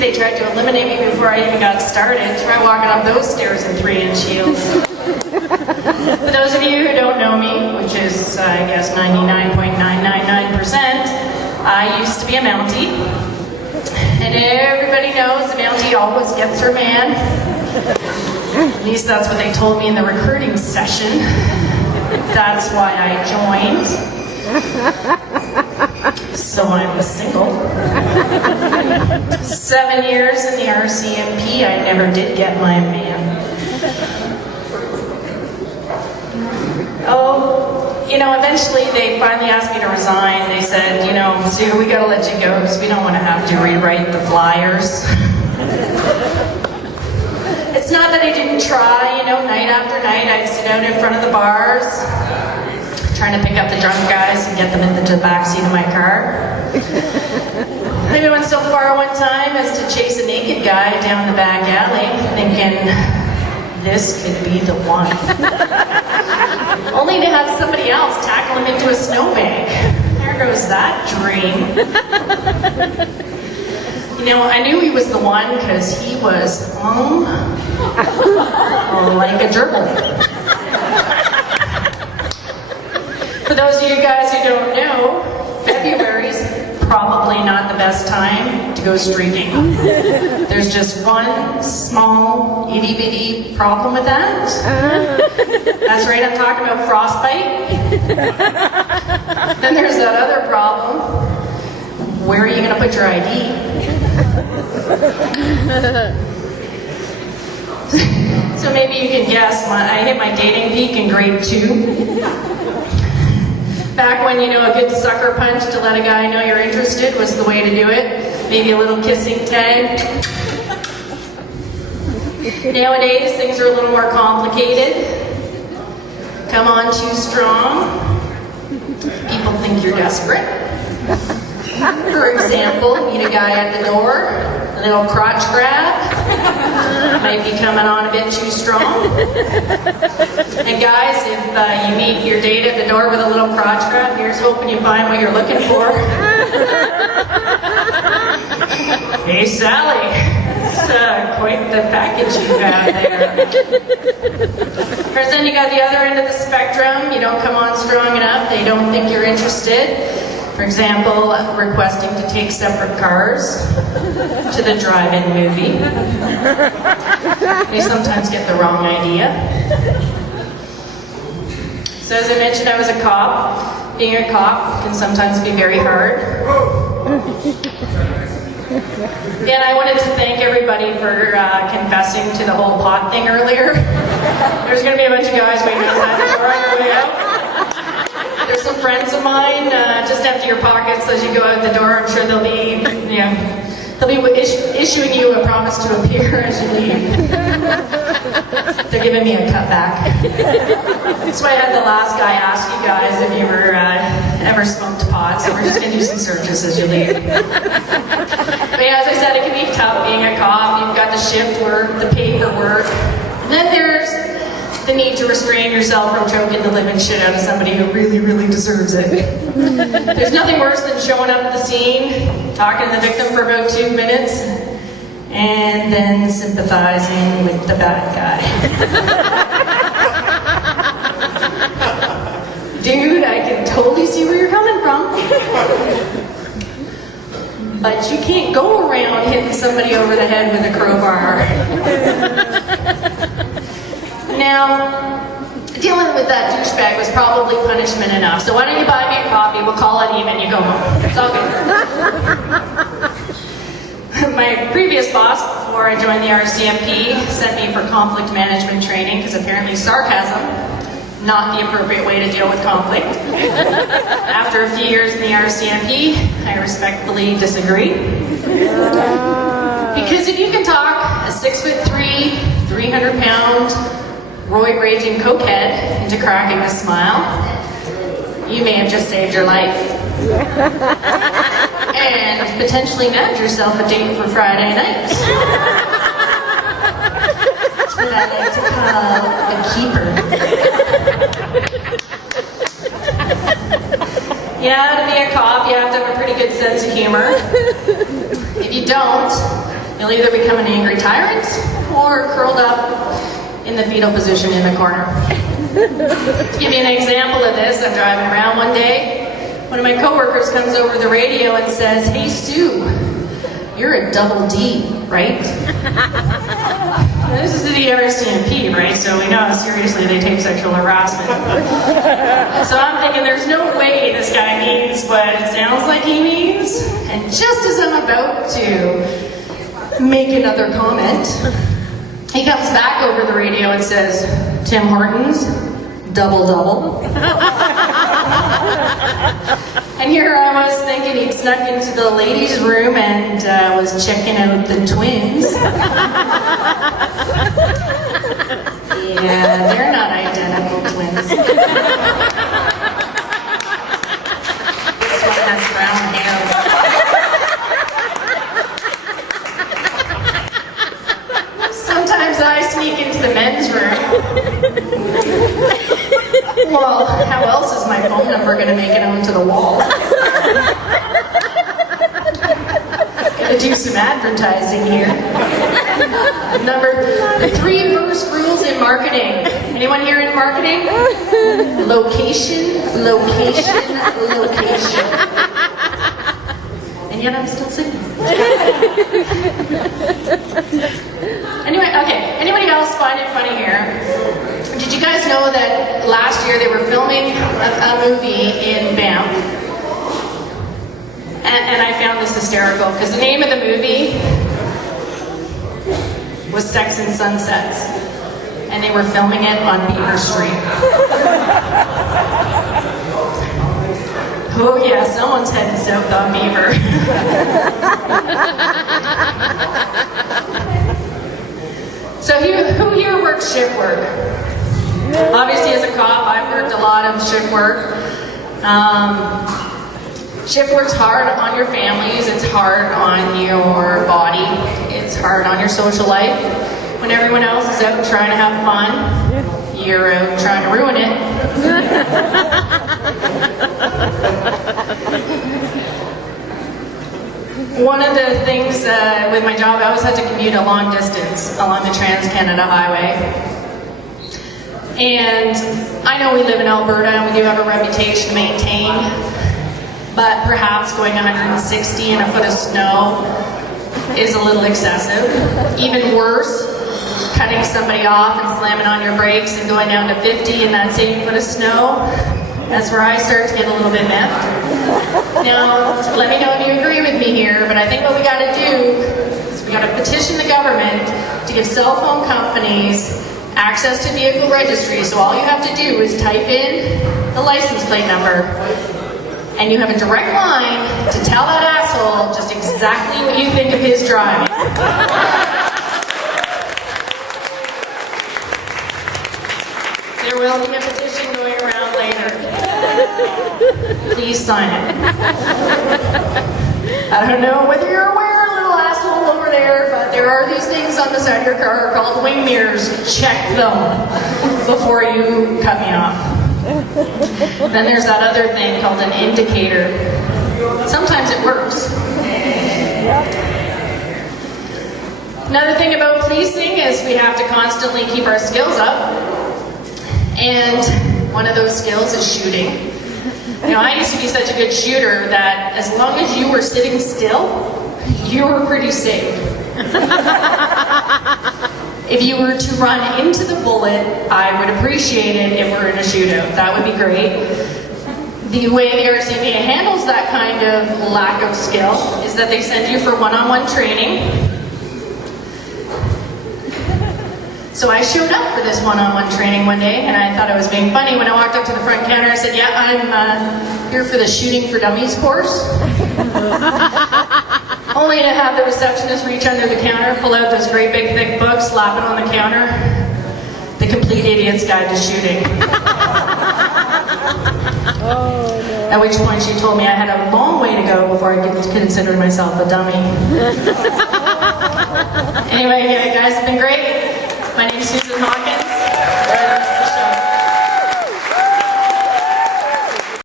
they tried to eliminate me before I even got started. Try walking up those stairs in 3-inch heels. For those of you who don't know me, which is, I guess, 99.999%, I used to be a Mountie. And everybody knows a Mountie always gets her man. At least that's what they told me in the recruiting session. That's why I joined. So I was single. 7 years in the RCMP, I never did get my man. Oh, you know, eventually they finally asked me to resign. They said, you know, Sue, we gotta let you go because we don't want to have to rewrite the flyers. It's not that I didn't try, you know, night after night I'd sit out in front of the bars, trying to pick up the drunk guys and get them into the backseat of my car. I even went so far one time as to chase a naked guy down the back alley, thinking, this could be the one. Only to have somebody else tackle him into a snowbank. There goes that dream. You know, I knew he was the one because he was like a gerbil. For those of you guys who don't know, February's probably not the best time to go streaking. There's just one small itty-bitty problem with that. That's right, I'm talking about frostbite. Then there's that other problem. Where are you going to put your ID? So maybe you can guess, I hit my dating peak in grade 2. Back when, you know, a good sucker punch to let a guy know you're interested was the way to do it. Maybe a little kissing tag. Nowadays, things are a little more complicated. Come on too strong. People think you're desperate. For example, meet a guy at the door, a little crotch grab. Might be coming on a bit too strong. And guys, if you meet your date at the door with a little crotch grab, here's hoping you find what you're looking for. Hey Sally, it's quite the package you have there. Or then you got the other end of the spectrum, you don't come on strong enough, they don't think you're interested. For example, requesting to take separate cars to the drive-in movie. They sometimes get the wrong idea. So as I mentioned, I was a cop. Being a cop can sometimes be very hard. Again, I wanted to thank everybody for confessing to the whole pot thing earlier. There's going to be a bunch of guys waiting outside the door on your way out. There's some friends of mine, just empty your pockets as you go out the door. I'm sure they'll be, issuing you a promise to appear as you leave. They're giving me a cutback. That's why I had the last guy ask you guys if you were ever smoked pot, so we're just going to do some searches as you leave. But yeah, as I said, it can be tough being a cop. You've got the shift work, the paperwork, and then there's the need to restrain yourself from choking the living shit out of somebody who really, really deserves it. There's nothing worse than showing up at the scene, talking to the victim for about 2 minutes, and then sympathizing with the bad guy. Dude, I can totally see where you're coming from. But you can't go around hitting somebody over the head with a crowbar. Now, dealing with that douchebag was probably punishment enough. So why don't you buy me a coffee, we'll call it even, you go home. It's all good. My previous boss, before I joined the RCMP, sent me for conflict management training because apparently sarcasm, not the appropriate way to deal with conflict. After a few years in the RCMP, I respectfully disagree. Because if you can talk a 6'3", 300-pound, roid-raging cokehead into cracking a smile, you may have just saved your life. And potentially nabbed yourself a date for Friday night. That's what I like to call a keeper. Yeah, to be a cop, you have to have a pretty good sense of humor. If you don't, You'll either become an angry tyrant or curled up in the fetal position in the corner. To give you an example of this, I'm driving around one day. One of my coworkers comes over the radio and says, "Hey Sue, you're a double D, right?" This is the RCMP, right? So we know how seriously they take sexual harassment. So I'm thinking there's no way this guy means what it sounds like he means. And just as I'm about to make another comment, he comes back over the radio and says, "Tim Hortons, double double." And here I was thinking he'd snuck into the ladies' room and was checking out the twins. Yeah, they're not identical twins. This one has brown hair. Sometimes I sneak into the men's room. Well, how else is my phone number going to make it onto the wall? Gonna do some advertising here. The 3 first rules in marketing. Anyone here in marketing? Location, location, location. And yet I'm still single. Anyway, okay. Anybody else find it funny here? Did you guys know that last year they were filming a movie in Banff? And I found this hysterical because the name of the movie was Sex and Sunsets. And they were filming it on Beaver Street. Oh yeah, someone's heading south on Beaver. So who here works shift work? Obviously as a cop, I've worked a lot of shift work. Shift work's hard on your families, it's hard on your body, it's hard on your social life. When everyone else is out trying to have fun, you're out trying to ruin it. One of the things with my job, I always had to commute a long distance along the Trans-Canada Highway. And I know we live in Alberta and we do have a reputation to maintain, but perhaps going 160 in a foot of snow is a little excessive. Even worse, cutting somebody off and slamming on your brakes and going down to 50 in that same foot of snow. That's where I start to get a little bit miffed. Now, let me know if you agree with me here, but I think what we got to do is we got to petition the government to give cell phone companies access to vehicle registry. So all you have to do is type in the license plate number, and you have a direct line to tell that asshole just exactly what you think of his driving. There will be a petition going around later. Please sign it. I don't know whether you're aware, little asshole over there, but there are these things on the side of your car called wing mirrors. Check them before you cut me off. Then there's that other thing called an indicator. Sometimes it works. Another thing about policing is we have to constantly keep our skills up. And one of those skills is shooting. You know, I used to be such a good shooter that as long as you were sitting still, you were pretty safe. If you were to run into the bullet, I would appreciate it if we're in a shootout. That would be great. The way the RCMP handles that kind of lack of skill is that they send you for one-on-one training. So I showed up for this one-on-one training one day, and I thought I was being funny. When I walked up to the front counter, I said, "Yeah, I'm here for the Shooting for Dummies course." Only to have the receptionist reach under the counter, pull out this great big thick book, slap it on the counter. The Complete Idiot's Guide to Shooting. Oh, no. At which point she told me I had a long way to go before I could consider myself a dummy. Anyway, you guys have been great. My name is Hawkins.